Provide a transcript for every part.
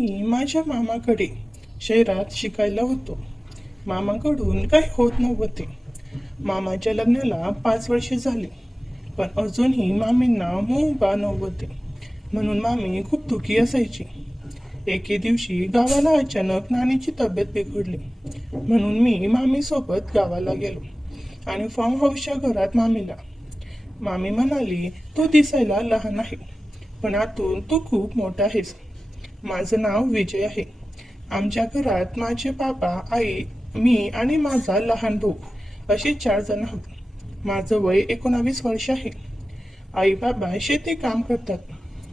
मी माझ्या मामाकडे शहरात शिकायला होतो. मामाकडून काही होत नव्हते. मामाच्या लग्नाला 5 वर्षे झाली, पण अजूनही मामींना मूल बाळ नव्हते. म्हणून मामी खूप दुखी असायची. एके दिवशी गावाला अचानक नानीची तब्येत बिघडली. म्हणून मी मामीसोबत गावाला गेलो आणि फार्म हाऊसच्या घरात मामी म्हणाली, तू दिसायला लहान आहे, पण आतून तू खूप मोठा आहेस. माझं नाव विजय आहे. आमच्या घरात माझे बाबा, आई, मी आणि माझा लहान भाऊ असे 4 जण आहोत. माझं वय 19 वर्ष आहे. आई बाबा शेती काम करतात,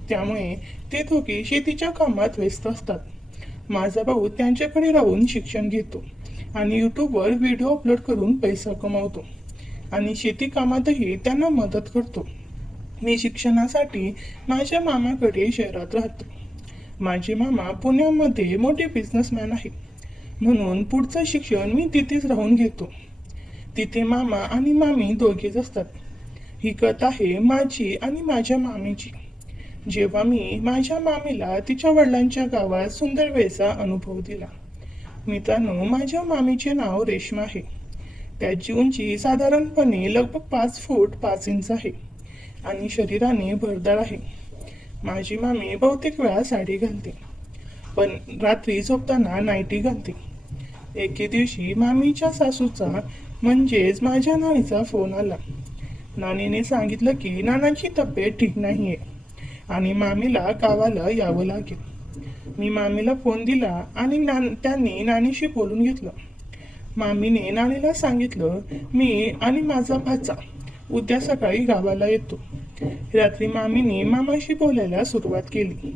त्यामुळे ते दोघे शेतीच्या कामात व्यस्त असतात. माझा भाऊ त्यांच्याकडे राहून शिक्षण घेतो आणि यूट्यूबवर व्हिडिओ अपलोड करून पैसा कमवतो आणि शेती कामातही त्यांना मदत करतो. मी शिक्षणासाठी माझ्या मामाकडे शहरात राहतो. माझे मामा पुण्यामध्ये मोठे बिझनेसमॅन आहे, म्हणून पुढचं शिक्षण मी तिथेच राहून घेतो. तिथे मामा आणि मामी दोघेच असतात. ही कथा आहे माझी आणि माझ्या मामीची. जेव्हा मी माझ्या मामीला तिच्या वडिलांच्या गावात सुंदर वेळचा अनुभव दिला. मित्रांनो, माझ्या मामीचे नाव रेश्मा आहे. त्याची उंची साधारणपणे लगभग 5 फूट 5 इंच आहे आणि शरीराने भरदार आहे. माझी मामी बहुतेक वेळा साडी घालते, पण रात्री झोपताना नाईटी घालते. एके दिवशी मामीच्या सासूचा म्हणजेच माझ्या नानीचा फोन आला. नानीने सांगितलं की नानाची तब्येत ठीक नाहीये आणि मामीला गावाला यावं लागेल. मी मामीला फोन दिला आणि त्यांनी नानीशी बोलून घेतलं. मामीने नानीला सांगितलं, मी आणि माझा भाचा उद्या सकाळी गावाला येतो. रात्री मामीने मामाशी बोलायला सुरुवात केली.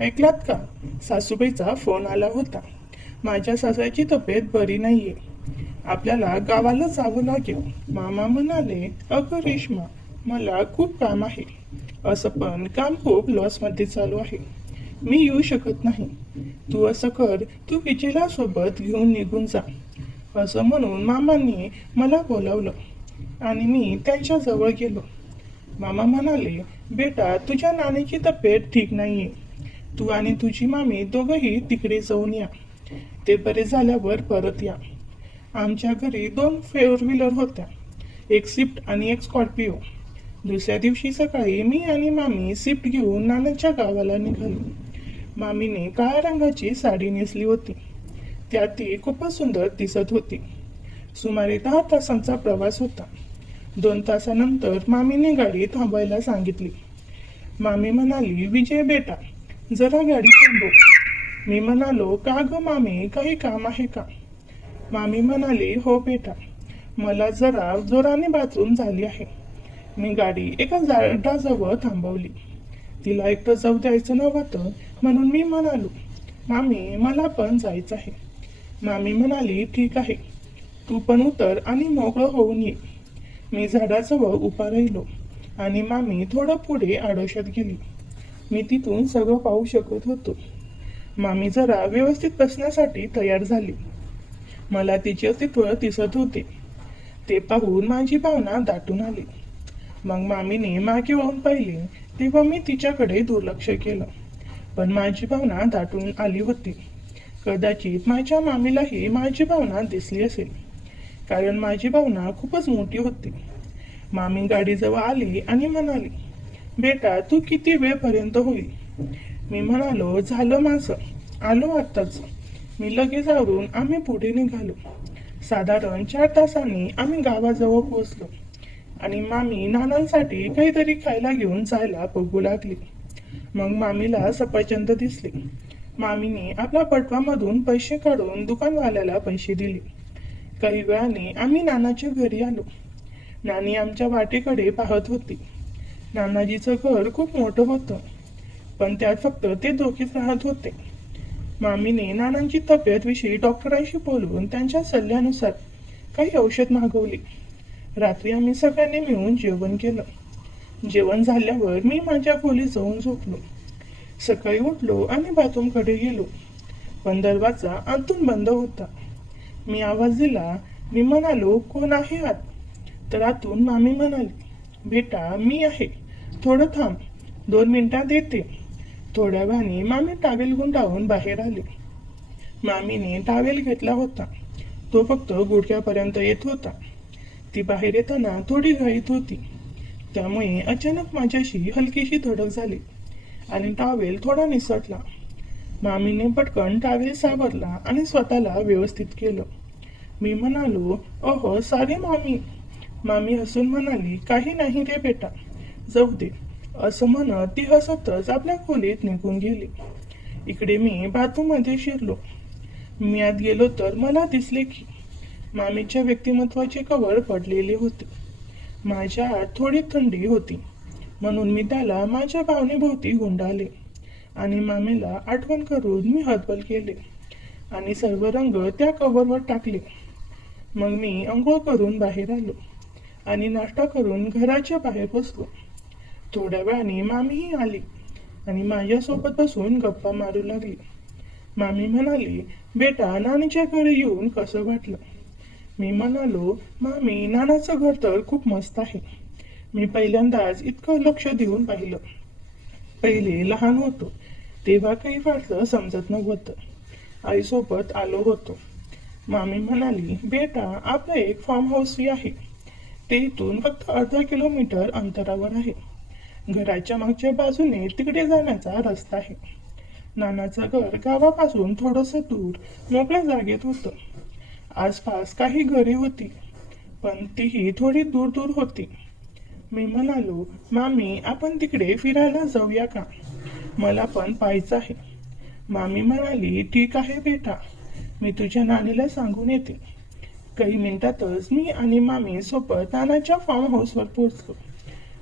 ऐकलात का? सासूबाईचा फोन आला होता. माझ्या सासऱ्याची तब्येत बरी नाहीये, आपल्याला गावाला जावं लागेल. मामा म्हणाले, अगं रेश्मा, मला खूप काम आहे. असं पण काम खूप लॉसमध्ये चालू आहे, मी येऊ शकत नाही. तू असं कर, तू विजयला सोबत घेऊन निघून जा. असं म्हणून मामांनी मला बोलावलं आणि मी त्यांच्याजवळ गेलो. मामा म्हणाले, बेटा, तुझ्या नानीची तब्येत ठीक नाहीये. तू आणि तुझी मामी दोघंही तिकडे जाऊन या. ते बरे झाल्यावर परत या. आमच्या घरी 2 4 व्हीलर होत्या, एक स्विफ्ट आणि एक स्कॉर्पिओ. दुसऱ्या दिवशी सकाळी मी आणि मामी स्विफ्ट घेऊन नानाच्या गावाला निघालो. मामीने काळ्या रंगाची साडी नेसली होती, त्यात ती खूपच सुंदर दिसत होती. सुमारे 10 तासांचा प्रवास होता. 2 तासानंतर मामीने गाडी थांबवायला सांगितली. मामी म्हणाली, विजय बेटा, जरा गाडी थांबव. मी म्हणालो, का गं मामी, काही काम आहे का? मामी म्हणाली, हो बेटा, मला जरा जोराने बाथरूम झाली आहे. मी गाडी एका झाडाजवळ थांबवली. तिला एकटं जाऊ द्यायचं नव्हतं, म्हणून मी म्हणालो, मामी, मला पण जायचं आहे. मामी म्हणाली, ठीक आहे, तू पण उतर आणि मोकळं होऊन ये. मी झाडाजवळ उभा राहिलो आणि मामी थोडं पुढे आडोशात गेली. मी तिथून सगळं पाहू शकत होतो. मामी जरा व्यवस्थित बसण्यासाठी तयार झाली. मला तिचे अस्तित्व दिसत होते. ते पाहून माझी भावना दाटून आली. मग मामीने मागे वळून पाहिले, तेव्हा मी तिच्याकडे दुर्लक्ष केलं. पण माझी भावना दाटून आली होती. कदाचित माझ्या मामीलाही माझी भावना दिसली असेल, कारण माझी भावना खूपच मोठी होती. मामी गाडीजवळ आली आणि म्हणाली, बेटा, तू किती वेळपर्यंत होईल? मी म्हणालो, झालं माझं, आलो आत्ताच. मी लगेच आवरून आम्ही पुढे निघालो. साधारण 4 तासांनी आम्ही गावाजवळ पोहोचलो आणि मामी नानांसाठी काहीतरी खायला घेऊन जायला बघू लागली. मग मामीला सफरचंद दिसले. मामीने आपल्या पटवामधून पैसे काढून दुकानवाल्याला पैसे दिले. काही वेळाने आम्ही नानाच्या घरी आलो. नानी आमच्या वाटेकडे पाहत होती. नानाजीचं घर खूप मोठं होतं, पण त्यात फक्त ते दोघेच राहत होते. मामीने नानांची तब्येतविषयी डॉक्टरांशी बोलून त्यांच्या सल्ल्यानुसार काही औषध मागवली. रात्री आम्ही सगळ्यांनी मिळून जेवण केलं. जेवण झाल्यावर मी माझ्या खोलीत जाऊन झोपलो. सकाळी उठलो आणि बाथरूमकडे गेलो, पण दरवाजा आतून बंद होता. मी आवाज दिला. मी म्हणालो, कोण आहे आत? तर आतून मामी म्हणाली, बेटा, मी आहे, थोडं थांब, 2 मिनिटात येते. थोड्या वेळाने मामी टावेल गुंडाळून बाहेर आली. मामीने टावेल घेतला होता. तो फक्त गुडघ्यापर्यंत येत होता. ती बाहेर येताना थोडी घाईत होती. त्यामुळे अचानक माझ्याशी हलकीशी धडक झाली आणि टावेल थोडा निसटला. मामीने पटकन टावेल सावरला आणि स्वतःला व्यवस्थित केलं. मी म्हणालो, "ओहो सॉरी मामी." मामी हसून म्हणाली, "काही नाही रे बेटा, जाऊ दे." असं म्हणत ती हसतच आपल्या खोलीत निघून गेली. इकडे मी बाथरूममध्ये शिरलो. मी आत गेलो तर मला दिसले की मामीच्या व्यक्तिमत्वाचे कव्हर पडलेले होते. माझ्या आत थोडी थंडी होती म्हणून मी त्याला माझ्या भावनेभोवती गुंडाळले आणि मामीला आठवण करून मी हतबल केले आणि सर्व रंग त्या कव्हरवर टाकले. मग मी अंघोळ करून बाहेर आलो आणि नाश्ता करून घराच्या बाहेर बसलो. थोड्या वेळाने मामीही आली आणि माझ्यासोबत बसून गप्पा मारू लागली. मामी म्हणाली, "बेटा, नानीच्या घरी येऊन कसं वाटलं?" मी म्हणालो, "मामी, नानाचं घर तर खूप मस्त आहे." मी पहिल्यांदाच इतकं लक्ष देऊन पाहिलं. पहिले लहान होतो तेव्हा काही फारसं समजत नव्हतं. आईसोबत आलो होतो. मामी म्हणाली, "बेटा, आपलं एक फार्म हाऊसही आहे. ते इथून फक्त अर्धा किलोमीटर अंतरावर आहे. घराच्या मागच्या बाजूने तिकडे जाण्याचा रस्ता आहे." नानाचं घर गावापासून थोडंसं दूर मोकळ्या जागेत होतं. आसपास काही घरे होती, पण तीही थोडी दूर दूर होती. मी म्हणालो, "मामी, आपण तिकडे फिरायला जाऊया का? मला पण पाहायचं आहे." मामी म्हणाली, "ठीक आहे बेटा, मी तुझ्या नानीला सांगून येते." काही मिनिटातच मी आणि मामी सोबत नानाच्या फार्म हाऊसवर पोहोचलो.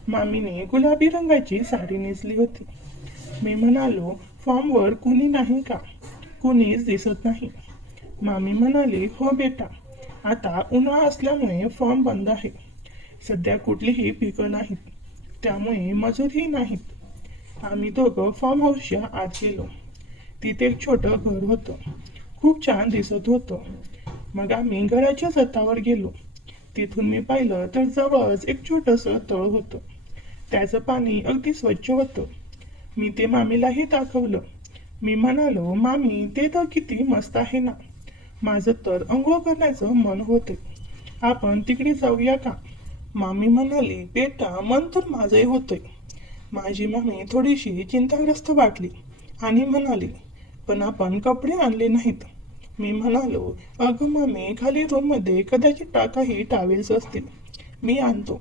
मामीने गुलाबी रंगाची साडी नेसली होती. मी म्हणालो, "फॉर्मवर कुणी नाही का?" "कुणीच दिसत नाही." मामी म्हणाली, "हो बेटा, आता उन्हाळा असल्यामुळे फॉर्म बंद आहे. सध्या कुठलीही पिकं नाहीत, त्यामुळे मजूरही नाहीत." आम्ही दोघं फार्म हाऊसच्या आत गेलो. तिथे एक छोटं घर होतं. खूप छान दिसत होतं. मग आम्ही घराच्या छतावर गेलो. तिथून मी पाहिलं तर जवळच एक छोटंसं तळ होतं. त्याचं पाणी अगदी स्वच्छ होतं. मी ते मामीलाही दाखवलं. मी म्हणालो, "मामी, ते तर किती मस्त आहे ना. माझं तर अंघोळ करण्याचं मन होते. आपण तिकडे जाऊया का?" मामी म्हणाली, "बेटा, मन तर माझंही होतंय." माझी मामी थोडीशी चिंताग्रस्त वाटली आणि म्हणाली, "पण आपण कपडे आणले नाहीत." मी म्हणालो, "अगं मामी, खाली रूममध्ये कदाचित काही टावेल्स असतील. मी आणतो."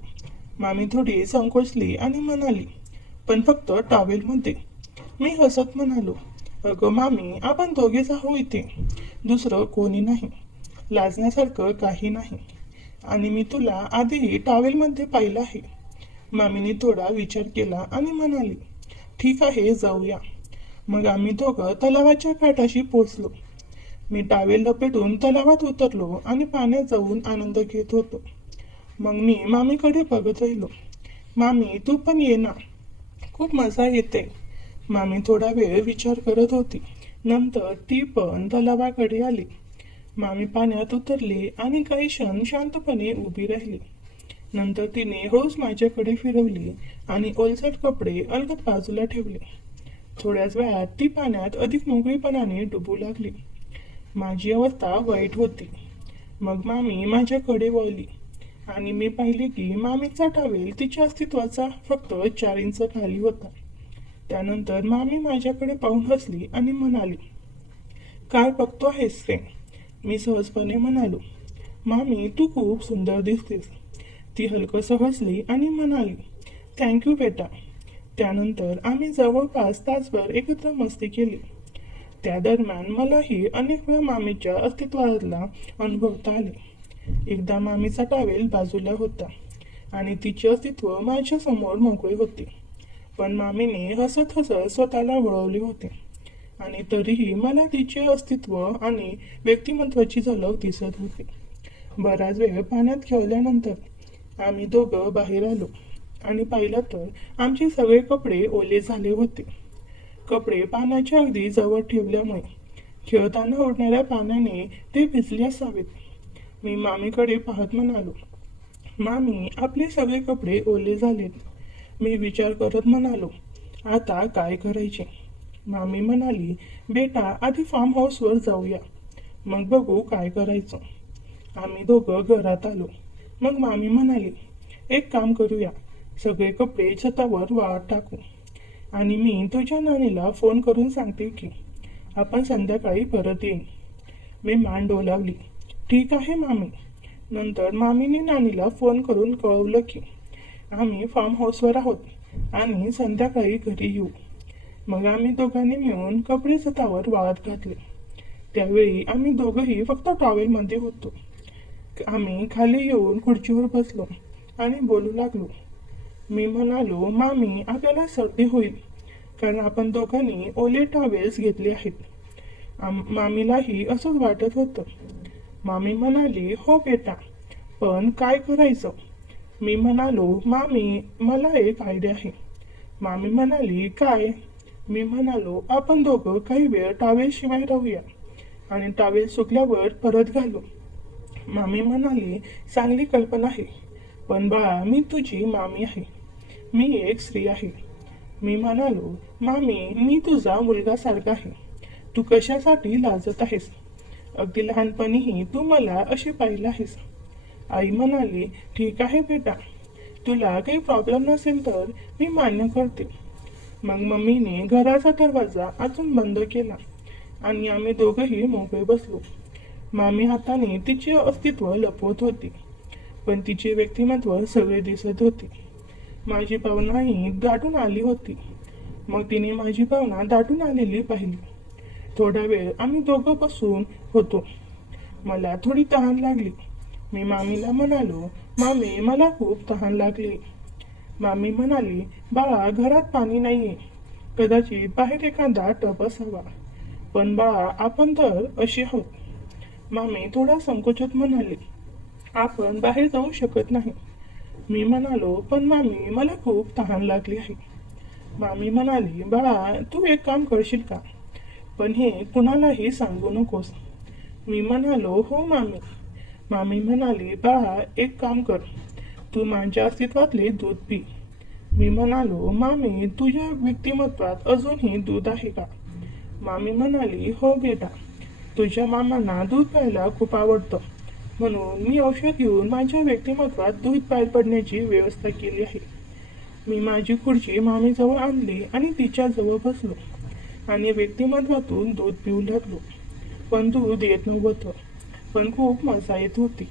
मामी थोडी संकोचली आणि म्हणाली, "पण फक्त टॉवेलमध्ये." मी हसत म्हणालो, "अगं मामी, आपण दोघेच आहो इथे. दुसरं कोणी नाही. लाजण्यासारखं काही नाही. आणि मी तुला आधीही टॉवेलमध्ये पाहिलं आहे." मामीने थोडा विचार केला आणि म्हणाली, "ठीक आहे, जाऊया." मग आम्ही दोघं तलावाच्या काठाशी पोचलो. मी टावेल लपेटून तलावात उतरलो आणि पाण्यात जाऊन आनंद घेत होतो. मग मी मामीकडे बघत राहिलो. "मामी, तू पण ये ना, खूप मजा येते." मामी थोडा वेळ विचार करत होती. नंतर ती पण तलावाकडे आली. मामी पाण्यात उतरली आणि काही क्षण शांतपणे उभी राहिली. नंतर तिने हळूच माझ्याकडे फिरवली आणि ओलसर कपडे अलगद बाजूला ठेवले. थोड्याच वेळात ती पाण्यात अधिक मोकळीपणाने डुबू लागली. माझी अवस्था वाईट होती. मग मामी माझ्याकडे वळली आणि मी पाहिले की मामीचा टावेल तिच्या अस्तित्वाचा फक्त 4 इंच खाली होता. त्यानंतर मामी माझ्याकडे पाहून हसली आणि म्हणाली, "काय बघतो आहेस रे?" मी सहजपणे म्हणालो, "मामी, तू खूप सुंदर दिसतेस." ती हलकसं हसली आणि म्हणाली, "थँक्यू बेटा." त्यानंतर आम्ही जवळपास तासभर एकत्र मस्ती केली. त्या दरम्यान मलाही अनेक वेळा मामीच्या अस्तित्वाला अनुभवता आले. एकदा मामीचा टावेल बाजूला होता आणि तिचे अस्तित्व माझ्या समोर मोकळे होते. पण मामीने हसत हसत स्वतःला वळवले होते आणि तरीही मला तिचे अस्तित्व आणि व्यक्तिमत्वाची झलक दिसत होती. बराच वेळ पाण्यात खेळल्यानंतर आम्ही दोघं बाहेर आलो आणि पाहिलं तर आमचे सगळे कपडे ओले झाले होते. कपडे पाण्याच्या अगदी जवळ ठेवल्यामुळे खेळताना उडणाऱ्या पाण्याने ते भिजले असावेत. मी मामीकडे पाहत म्हणालो, "मामी, आपले सगळे कपडे ओले झालेत." मी विचार करत म्हणालो, "आता काय करायचे?" मामी म्हणाली, बेटा आधी फार्म हाऊसवर जाऊया, मग बघू काय करायचं. आम्ही दोघं घरात आलो. मग मामी म्हणाली, एक काम करूया, सगळे कपडे छतावर वाळत टाकू आणि मी तुझ्या नानीला फोन करून सांगते की आपण संध्याकाळी परत येईन. मी मान डोलावली. ठीक आहे मामी. नंतर मामीने नानीला फोन करून कळवलं की आम्ही फार्म हाऊसवर आहोत आणि संध्याकाळी घरी येऊ. मग आम्ही दोघांनी मिळून कपडे छतावर वाळत घातले. त्यावेळी आम्ही दोघंही फक्त टॉवेलमध्ये होतो. आम्ही खाली येऊन खुर्चीवर बसलो आणि बोलू लागलो. मी म्हणालो, मामी आपल्याला सर्दी होईल कारण आपण दोघांनी ओले टॉवेल्स घेतले आहेत. मामीलाही असंच वाटत होतं. मामी म्हणाली, हो बेटा, पण काय करायचं. मी म्हणालो, मामी मला एक आयडिया आहे. मामी म्हणाली, काय. मी म्हणालो, आपण दोघं काही वेळ टॉवेल शिवाय राहूया आणि टॉवेल सुकल्यावर परत घालू. मामी म्हणाली, चांगली कल्पना आहे, पण बाळा मी तुझी मामी आहे, मी एक स्त्री आहे. मी म्हणालो, मामी मी तुझा मुलगा सारखा आहे, तू कशासाठी लाजत आहेस. अगदी लहानपणीही तू मला अशी पाहिलं आहेस. आई म्हणाली, ठीक आहे बेटा, तुला काही प्रॉब्लेम नसेल तर मी मान्य करते. मग मम्मीने घराचा दरवाजा अजून बंद केला आणि आम्ही दोघंही मोकळे बसलो. मामी हाताने तिचे अस्तित्व लपवत होती, पण तिचे व्यक्तिमत्व सगळे दिसत होते. माझी भावनाही दाटून आली होती. मग तिने माझी भावना दाटून आलेली पाहिली. थोडा वेळ आम्ही दोघं बसून होतो. मला थोडी तहान लागली. मी मामीला म्हणालो, मामी मला खूप तहान लागली. मामी म्हणाली, बाळा घरात पाणी नाहीये, कदाचित बाहेर एखादा टब असावा. पण बाळा आपण तर अशी आहोत. मामी थोडा संकोचात म्हणाली, आपण बाहेर जाऊ शकत नाही. मी म्हणालो, पण मामी मला खूप तहान लागली आहे. मामी म्हणाली, बाळा तू एक काम करशील का, पण हे कुणालाही सांगू नकोस. मी म्हणालो, हो मामी. मामी म्हणाली, बाळा एक काम कर, तू माझ्या अस्तित्वातले दूध पी. मी म्हणालो, मामी तुझ्या व्यक्तिमत्वात अजूनही दूध आहे का. मामी म्हणाली, हो बेटा, तुझ्या मामांना दूध प्यायला खूप आवडतं, म्हणून मी औषध घेऊन माझ्या व्यक्तिमत्वात दूध बाहेर पडण्याची व्यवस्था केली आहे. मी माझी खुर्ची मामीजवळ आणली आणि तिच्याजवळ बसलो आणि व्यक्तिमत्वातून दूध पिऊ लागलो. पण दूध येत नव्हतं, पण खूप मजा येत होती.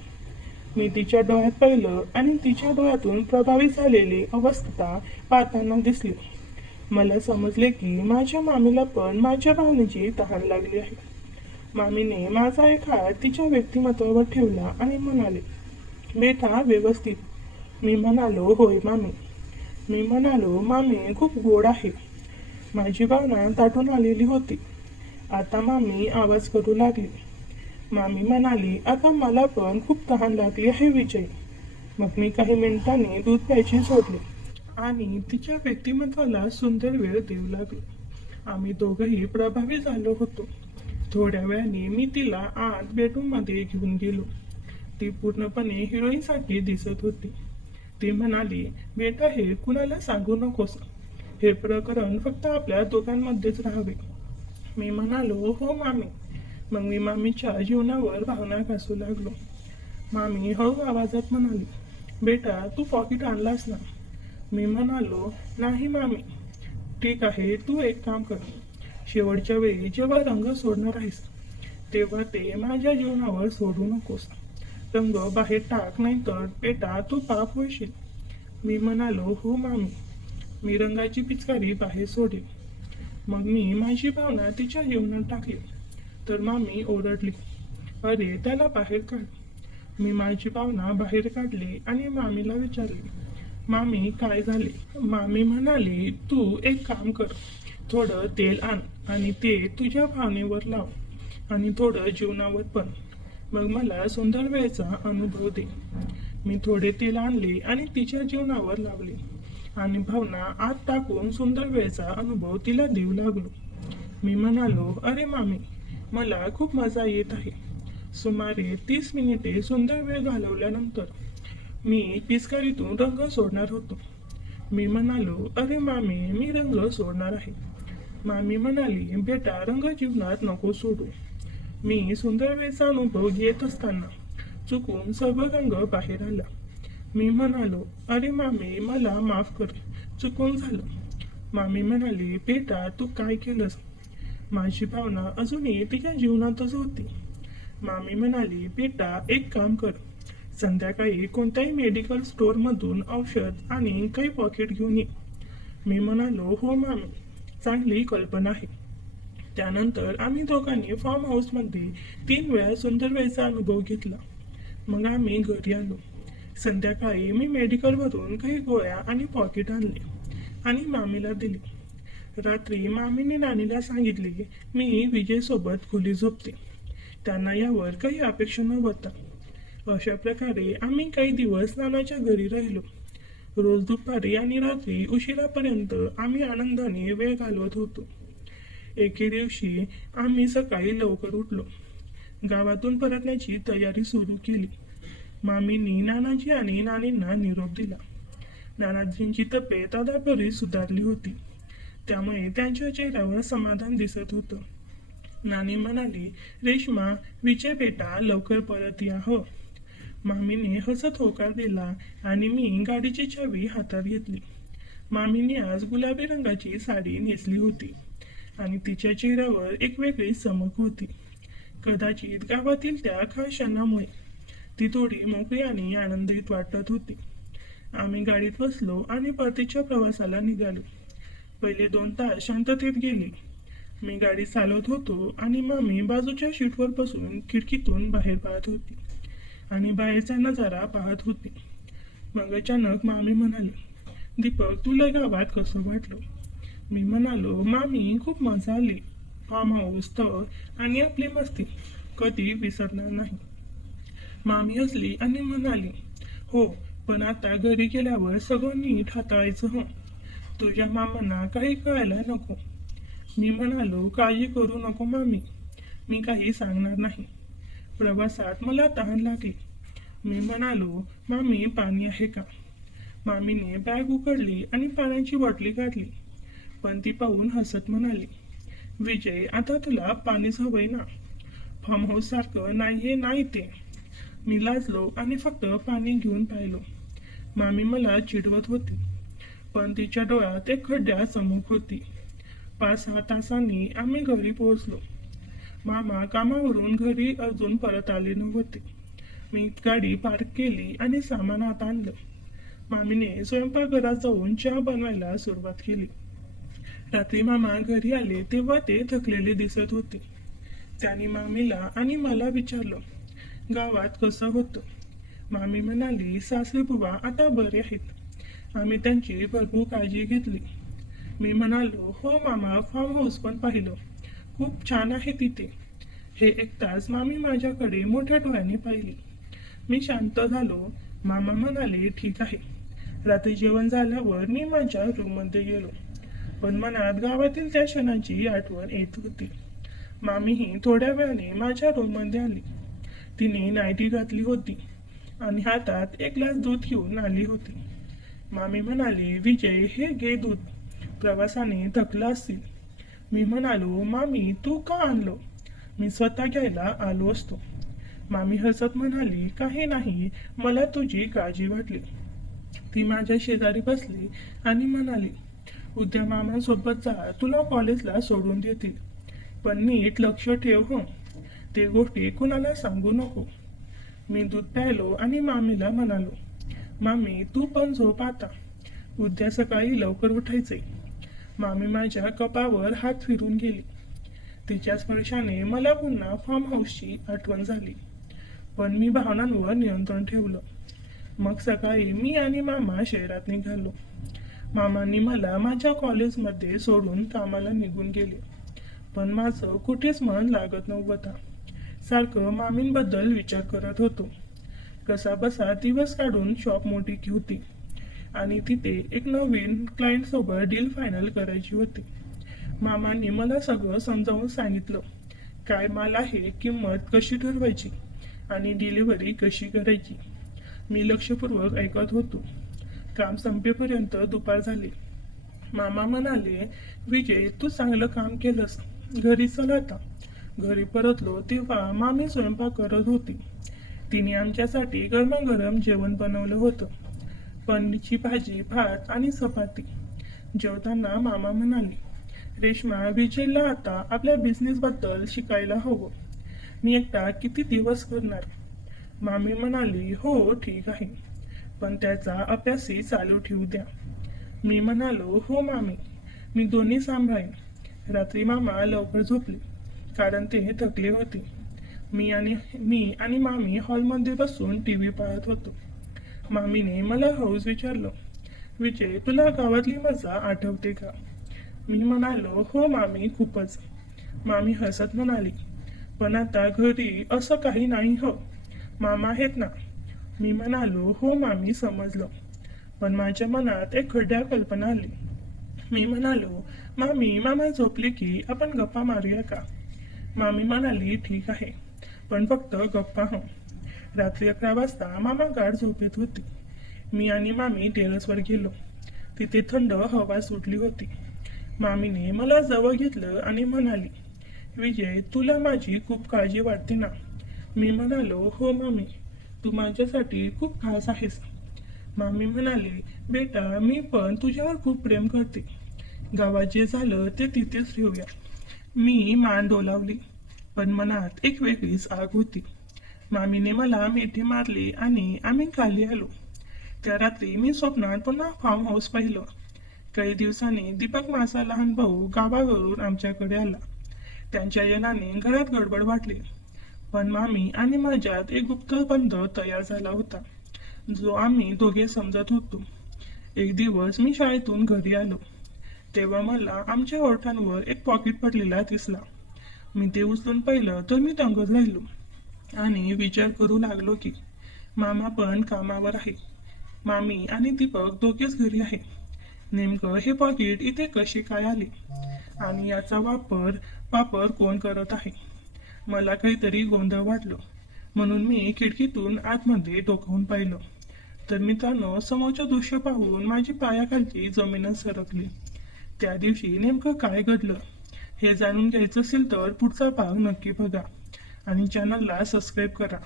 मी तिच्या डोळ्यात पाहिलं आणि तिच्या डोळ्यातून प्रभावित झालेली अवस्था पाहताना दिसली. मला समजले की माझ्या मामीला पण माझ्या भावनेची तहान लागली आहे. मामीने माझा एक हात तिच्या व्यक्तिमत्वावर ठेवला आणि म्हणाले, बेटा व्यवस्थित. मी म्हणालो, होय मामी. मी म्हणालो, मामी खूप गोड आहे. माझी भावना दाटून आलेली होती. आता मामी आवाज करू लागली. मामी म्हणाली, आता मला पण खूप तहान लागली आहे विजय. मग मी काही मिनिटांनी दूध प्यायचे सोडले आणि तिच्या व्यक्तिमत्वाला सुंदर वेळ देऊ लागलो. आम्ही दोघंही प्रभावी झालो होतो. थोड्या वेळाने मी तिला आत बेडरूममध्ये घेऊन गेलो. ती पूर्णपणे हिरोईनसारखी दिसत होती. ती म्हणाली, बेटा हे कुणाला सांगू नकोस, हे प्रकरण फक्त आपल्या दोघांमध्येच राहावे. मी म्हणालो, हो मामी. मग मी मामीच्या जीवनावर भावना घासू लागलो. मामी हळू आवाजात म्हणाली, बेटा तू पॉकेट आणलास ना. मी म्हणालो, नाही मामी. ठीक आहे, तू एक काम कर, शेवटच्या वेळी जेव्हा रंग सोडणार आहेस तेव्हा ते माझ्या जीवनावर सोडू नकोस. रंग बाहेर टाक, नाहीतर बेटा तू पाप होशील. मी म्हणालो, हो मामी. मी रंगाची पिचकारी बाहेर सोडेल. मग मी माझी भावना तिच्या जीवनात टाकली तर मामी ओरडली, अरे त्याला बाहेर काढ. मी माझी भावना बाहेर काढली आणि मामीला विचारले, मामी काय झाले. मामी म्हणाली, तू एक काम कर, थोडं तेल आण आणि ते तुझ्या भावनेवर लाव आणि थोडं जीवनावर पण, मग मला सुंदर वेळेचा अनुभव दे. मी थोडे तेल आणले आणि तिच्या जीवनावर लावले आणि भावना आत टाकून सुंदर वेळेचा अनुभव तिला देऊ लागलो. मी म्हणालो, अरे मामी मला खूप मजा येत आहे. सुमारे 30 मिनिटे सुंदर वेळ घालवल्यानंतर मी पिचकारीतून रंग सोडणार होतो. मी म्हणालो, अरे मामी मी रंग सोडणार आहे. मामी म्हणाली, बेटा रंग जीवनात नको सोडू. मी सुंदर वेळचा अनुभव घेत असताना चुकून सर्व रंग बाहेर आला. मी म्हणालो, अरे मामी मला माफ कर, चुकून झालं. मामी म्हणाली, बेटा तू काय केलंस? माझी भावना अजूनही तिच्या जीवनातच होती. मामी म्हणाली, बेटा एक काम कर, संध्याकाळी कोणत्याही मेडिकल स्टोअरमधून औषध आणि काही पॉकेट घेऊन ये. मी म्हणालो, हो मामी, चांगली कल्पना आहे. त्यानंतर आम्ही दोघांनी फार्म हाऊसमध्ये 3 वेळा सुंदर वेळचा अनुभव घेतला. मग आम्ही घरी आलो. संध्याकाळी मी मेडिकलवरून काही गोळ्या आणि पॉकेट आणले आणि मामीला दिली. रात्री मामीने नानीला सांगितले, मी विजयसोबत खोली झोपते. त्यांना यावर काही अपेक्षा नव्हता. अशा प्रकारे आम्ही काही दिवस नानाच्या घरी राहिलो. रोज दुपारी आणि रात्री उशिरापर्यंत आम्ही आनंदाने वेळ घालवत होतो. एके दिवशी आम्ही सकाळी लवकर उठलो. गावातून परतण्याची तयारी सुरू केली. मामींनी नानाजी आणि नानींना निरोप दिला. नानाजींची तब्येत आता बरी सुधारली होती, त्यामुळे त्यांच्या चेहऱ्यावर समाधान दिसत होतं. नानी म्हणाली, रेश्मा, विजय बेटा लवकर परत या हो. मामीने हसत होकार दिला आणि मी गाडीची चावी हातात घेतली. मामीने आज गुलाबी रंगाची साडी नेसली होती आणि तिच्या चेहऱ्यावर एक वेगळी चमक होती. कदाचित गावातील त्या खास क्षणामुळे ती थोडी मोकळी आणि आनंदित वाटत होती. आम्ही गाडीत बसलो आणि परतीच्या प्रवासाला निघालो. पहिले 2 तास शांततेत गेले. मी गाडी चालवत होतो आणि मामी बाजूच्या सीटवर बसून खिडकीतून बाहेर पाहत होती आणि बाहेरचा नजारा पाहत होती. मग अचानक मामी म्हणाली, दीपक तुला गावात कसं वाटलं? मी म्हणालो, मामी खूप मजा आली. फार्म हाऊस, स्थळ आणि आपली मस्ती कधी विसरणार नाही. मामी हसली आणि म्हणाली, हो, पण आता घरी गेल्यावर सगळं नीट हाताळायचं हो. तुझ्या मामांना काही कळायला नको. मी म्हणालो, काळजी करू नको मामी, मी काही सांगणार नाही. प्रवासात मला तहान लागली. मी म्हणालो, मामी पाणी आहे का? मामीने बॅग उघडली आणि पाण्याची बाटली काढली, पण ती पाहून हसत म्हणाली, विजय आता तुला पाणीच हवंय ना? फार्म हाऊस सारखं नाही हे नाही ते. मी लाजलो आणि फक्त पाणी घेऊन पाहिलो. मामी मला चिडवत होती, पण तिच्या डोळ्यात एक खड्ड्या चमक होती. 5-6 तासांनी आम्ही घरी पोहोचलो. मामा कामावरून घरी अजून परत आले नव्हते. मी गाडी पार्क केली आणि सामान हात आणलं. मामीने स्वयंपाकघरात जाऊन चहा बनवायला सुरुवात केली. रात्री मामा घरी आले तेव्हा ते थकलेले दिसत होते. त्यांनी मामीला आणि मला विचारलं, गावात कसं होतं? मामी म्हणाली, सासरे बुवा आता बरे आहेत. आम्ही त्यांची भरपूर काळजी घेतली. मी म्हणालो, हो मामा, फार्म हाऊस पण पाहिलं, खूप छान आहे तिथे. हे ऐकताच मामी माझ्याकडे मोठ्या डोळ्याने पाहिली. मी शांत झालो. मामा म्हणाले, ठीक आहे. रात्री जेवण झाल्यावर मी माझ्या रूममध्ये गेलो, पण मनात गावातील त्या क्षणाची आठवण येत होती. मामीही थोड्या वेळाने माझ्या रूममध्ये आली. तिने नाईटी घातली होती आणि हातात एक ग्लास दूध घेऊन आली होती. मामी म्हणाली, विजय हे घे दूध, प्रवासाने थकला असतील. मी म्हणालो, मामी तू का आणलो? मी स्वतः घ्यायला आलो असतो. मामी हसत म्हणाली, काही नाही, मला तुझी काळजी वाटली. ती माझ्या शेजारी बसली आणि म्हणाली, उद्या मामांसोबत जा, तुला कॉलेजला सोडून देतील, पण नीट लक्ष ठेव हो, ते गोष्टी कुणाला सांगू नको. मी दूध प्यायलो आणि मामीला म्हणालो, मामी तू पण झोप आता, उद्या सकाळी लवकर उठायचे. मामी माझ्या कपावर हात फिरून गेली. तिच्या स्पर्शाने मला पुन्हा फार्म हाऊसची आठवण झाली, पण मी भावनांवर नियंत्रण ठेवलं. मग सकाळी मी आणि मामा शहरात निघालो. मामांनी मला माझ्या कॉलेजमध्ये सोडून कामाला निघून गेले, पण माझं कुठेच मन लागत नव्हतं. सारखं मामींबद्दल विचार करत होतो. कसा बसा दिवस काढून शॉप मोठी होती आणि तिथे एक नवीन क्लायंटसोबत डील फायनल करायची होती. मामांनी मला सगळं समजावून सांगितलं, काय माल आहे, किंमत कशी ठरवायची आणि डिलिव्हरी कशी करायची. मी लक्षपूर्वक ऐकत होतो. काम संपेपर्यंत दुपार झाली. मामा म्हणाले, विजय तू चांगलं काम केलंस, घरी चल आता. घरी परतलो तेव्हा मामी स्वयंपाक करत होती. तिने आमच्यासाठी गरमागरम जेवण बनवलं होतं. पनीरची भाजी, भात आणि चपाती. जेवताना मामा म्हणाले, रेश्मा, विजयला आता आपल्या बिझनेसबद्दल शिकायला हवं. मी एकटा किती दिवस करणार. मामी म्हणाली, हो ठीक आहे, पण त्याचा अभ्यासही चालू ठेवू द्या. मी म्हणालो, हो मामी, मी दोन्ही सांभाळेन. रात्री मामा लवकर झोपले, कारण ते थकले होते. मी आणि मामी हॉलमध्ये बसून टीव्ही पाहत होतो. मामीने मला हळूच विचारलं, विजय तुला गावातली मजा आठवते का? मी म्हणालो, हो मामी, खूपच. मामी हसत म्हणाली, पण आता घरी असं काही नाही हो, मामा आहेत ना. मी म्हणालो, हो मामी, समजलं. पण माझ्या मनात एक खड्या कल्पना आली. मी म्हणालो, मामी, मामा झोपले की आपण गप्पा मारूया का? मामी म्हणाली, ठीक आहे, पण फक्त गप्पा हो. रात्री 11 वाजता मामा गाढ झोपेत होती. मी आणि मामी टेरेसवर गेलो. तिथे थंड हवा सुटली होती. मामीने मला जवळ घेतलं आणि म्हणाली, विजय तुला माझी खूप काळजी वाटते ना? मी म्हणालो, हो मामी, तू माझ्यासाठी खूप खास आहेस. मामी म्हणाली, बेटा मी पण तुझ्यावर खूप प्रेम करते. गावात जे झालं ते तिथेच ठेवूया. मी मान डोलावली, पण मनात एक वेगळीच आग होती. मामीने मला मिठी मारली आणि आम्ही खाली आलो. त्या रात्री मी स्वप्नात पुन्हा फार्म हाऊस पाहिलं. काही दिवसांनी दीपक, माझा लहान भाऊ, गावावरून आमच्याकडे आला. त्यांच्या येण्याने घरात गडबड वाटली, पण मामी आणि माझ्यात एक गुप्त बंध तयार झाला होता, जो आम्ही दोघे समजत होतो. एक दिवस मी शाळेतून घरी आलो, तेव्हा मला आमच्या ओठांवर एक पॉकेट पडलेला दिसला. मी ते उचलून पाहिलं तर मी दंगत राहिलो आणि विचार करू लागलो की मामा पण कामावर आहे, मामी आणि दीपक दोघेच घरी आहे. नेमकं हे पॉकेट इथे कसे काय आले आणि याचा वापर कोण करत आहे? मला काहीतरी गोंधळ वाटलं, म्हणून मी खिडकीतून आतमध्ये डोकावून पाहिलं. तर मित्रांनो, समोरचं दृश्य पाहून माझी पायाखालची जमीनच सरकली. त्या दिवशी नेमकं काय घडलं हे जाणून घ्यायचं असेल तर पुढचा भाग नक्की बघा आणि चॅनलला सबस्क्राईब करा.